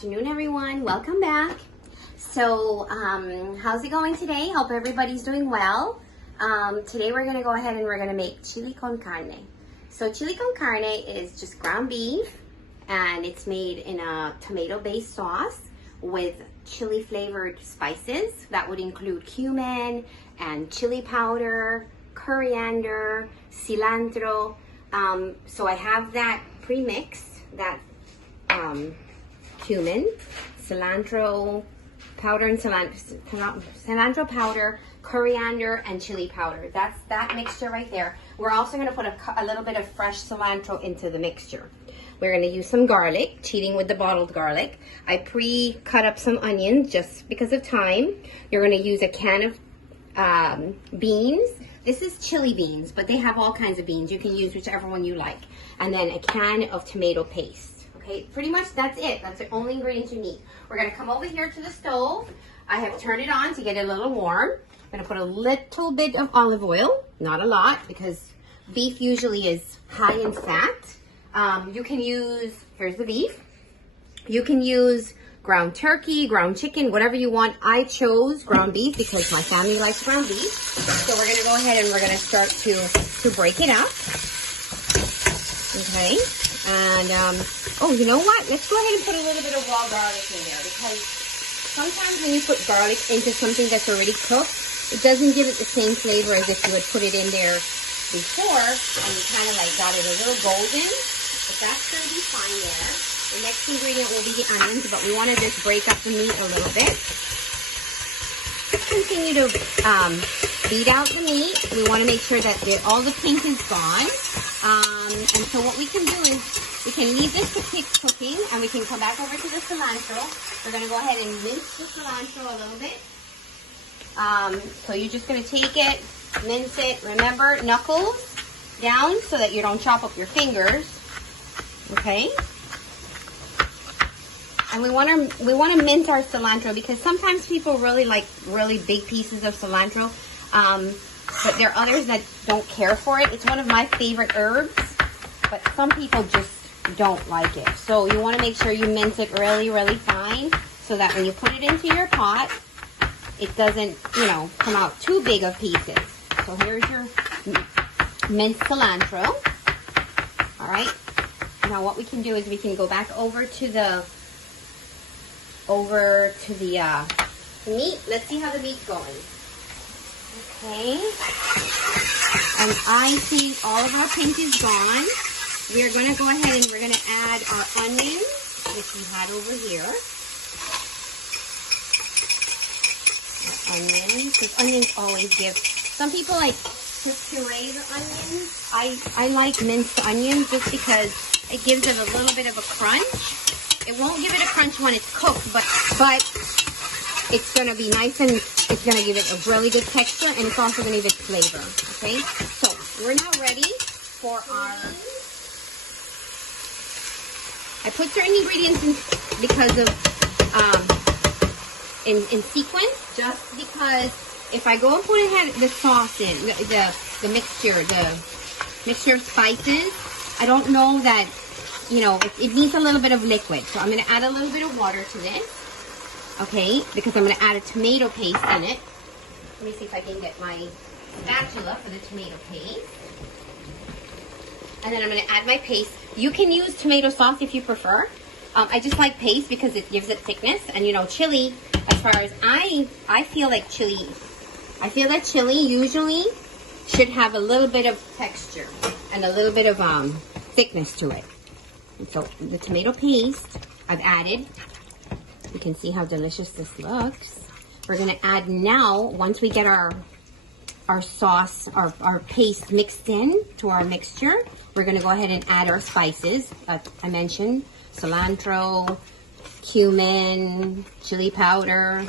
Good afternoon, everyone. Welcome back. So how's it going today? Hope everybody's doing well. Today we're going to go ahead and we're going to make chili con carne. So chili con carne is just ground beef, and it's made in a tomato-based sauce with chili flavored spices. That would include cumin and chili powder, coriander, cilantro. So I have that pre-mixed, that cumin, cilantro powder, and cilantro powder, coriander, and chili powder. That's that mixture right there. We're also going to put a little bit of fresh cilantro into the mixture. We're going to use some garlic, cheating with the bottled garlic. I pre-cut up some onions just because of time. You're going to use a can of beans. This is chili beans, but they have all kinds of beans. You can use whichever one you like. And then a can of tomato paste. Okay, pretty much that's it. That's the only ingredients you need. We're gonna come over here to the stove. I have turned it on to get it a little warm. I'm gonna put a little bit of olive oil, not a lot, because beef usually is high in fat. You can use, here's the beef. You can use ground turkey, ground chicken, whatever you want. I chose ground beef because my family likes ground beef. So we're gonna go ahead and we're gonna start to break it up. Okay, and oh, you know what? Let's go ahead and put a little bit of raw garlic in there, because sometimes when you put garlic into something that's already cooked, it doesn't give it the same flavor as if you had put it in there before and you kind of like got it a little golden. But that's going to be fine there. The next ingredient will be the onions, but we want to just break up the meat a little bit. Continue to beat out the meat. We want to make sure that all the pink is gone. And so what we can do is we can leave this to keep cooking, and we can come back over to the cilantro. We're going to go ahead and mince the cilantro a little bit. So you're just going to take it, mince it. Remember, knuckles down so that you don't chop up your fingers. Okay? And we want to mince our cilantro, because sometimes people really like really big pieces of cilantro. But there are others that don't care for it. It's one of my favorite herbs, but some people just don't like it. So you want to make sure you mince it really, really fine, so that when you put it into your pot, it doesn't, come out too big of pieces. So here's your minced cilantro. All right. Now what we can do is we can go back over to the meat. Let's see how the meat's going. Okay, and I think all of our pink is gone. We are going to go ahead and we're going to add our onions, which we had over here. Our onions, because onions always give. Some people like to puree the onions. I like minced onions just because it gives it a little bit of a crunch. It won't give it a crunch when it's cooked, but it's going to be nice, and it's going to give it a really good texture, and it's also going to give it flavor. Okay, so we're now ready for our. I put certain ingredients in because of in sequence, just because if I go and put the sauce in the mixture of spices, I don't know that it needs a little bit of liquid, so I'm going to add a little bit of water to this. Okay, because I'm going to add a tomato paste in it. Let me see if I can get my spatula for the tomato paste. And then I'm going to add my paste. You can use tomato sauce if you prefer. I just like paste because it gives it thickness. And chili, as far as I feel like chili, I feel that chili usually should have a little bit of texture and a little bit of thickness to it. And so the tomato paste I've added. You can see how delicious this looks. We're going to add now, once we get our sauce, our paste mixed in to our mixture, we're going to go ahead and add our spices. I mentioned cilantro, cumin, chili powder.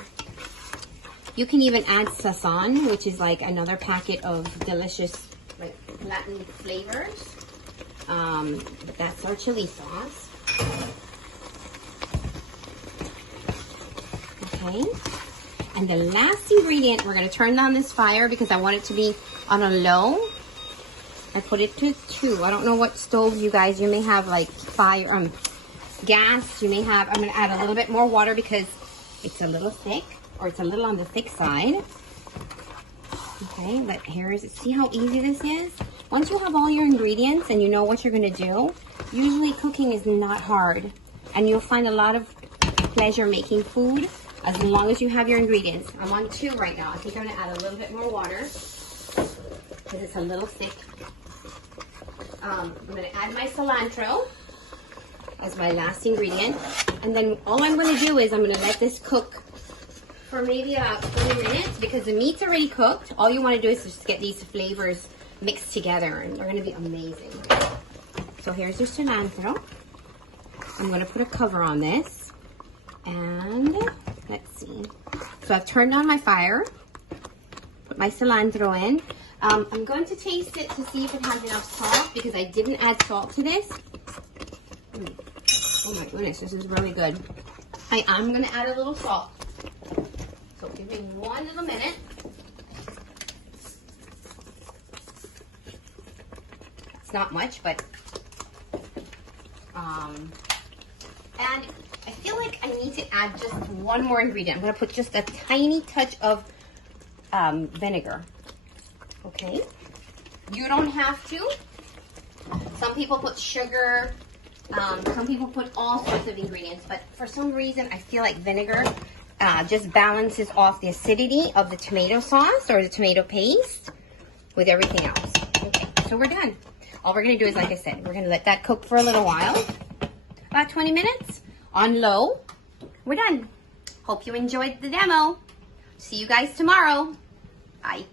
You can even add sazon, which is like another packet of delicious Latin flavors. But that's our chili sauce. Okay, and the last ingredient, we're going to turn down this fire because I want it to be on a low. I put it to 2. I don't know what stove you may have, like gas, you may have, I'm gonna add a little bit more water because it's a little thick, or it's a little on the thick side. Okay, but see how easy this is? Once you have all your ingredients and you know what you're gonna do, usually cooking is not hard. And you'll find a lot of pleasure making food as long as you have your ingredients. I'm on 2 right now. I think I'm gonna add a little bit more water because it's a little thick. I'm gonna add my cilantro as my last ingredient. And then all I'm gonna do is I'm gonna let this cook for maybe about 20 minutes because the meat's already cooked. All you wanna do is just get these flavors mixed together and they're gonna be amazing. So here's your cilantro. I'm gonna put a cover on this. And let's see. So I've turned on my fire, put my cilantro in. I'm going to taste it to see if it has enough salt because I didn't add salt to this. Oh my goodness, this is really good. I'm gonna add a little salt. So give me 1 little minute. It's not much, but and I feel like I need to add just 1 more ingredient. I'm gonna put just a tiny touch of vinegar. Okay, you don't have to. Some people put sugar. Some people put all sorts of ingredients, but for some reason I feel like vinegar just balances off the acidity of the tomato sauce or the tomato paste with everything else. Okay, so we're done. All we're gonna do is, like I said, we're gonna let that cook for a little while, about 20 minutes on low. We're done. Hope you enjoyed the demo. See you guys tomorrow. Bye.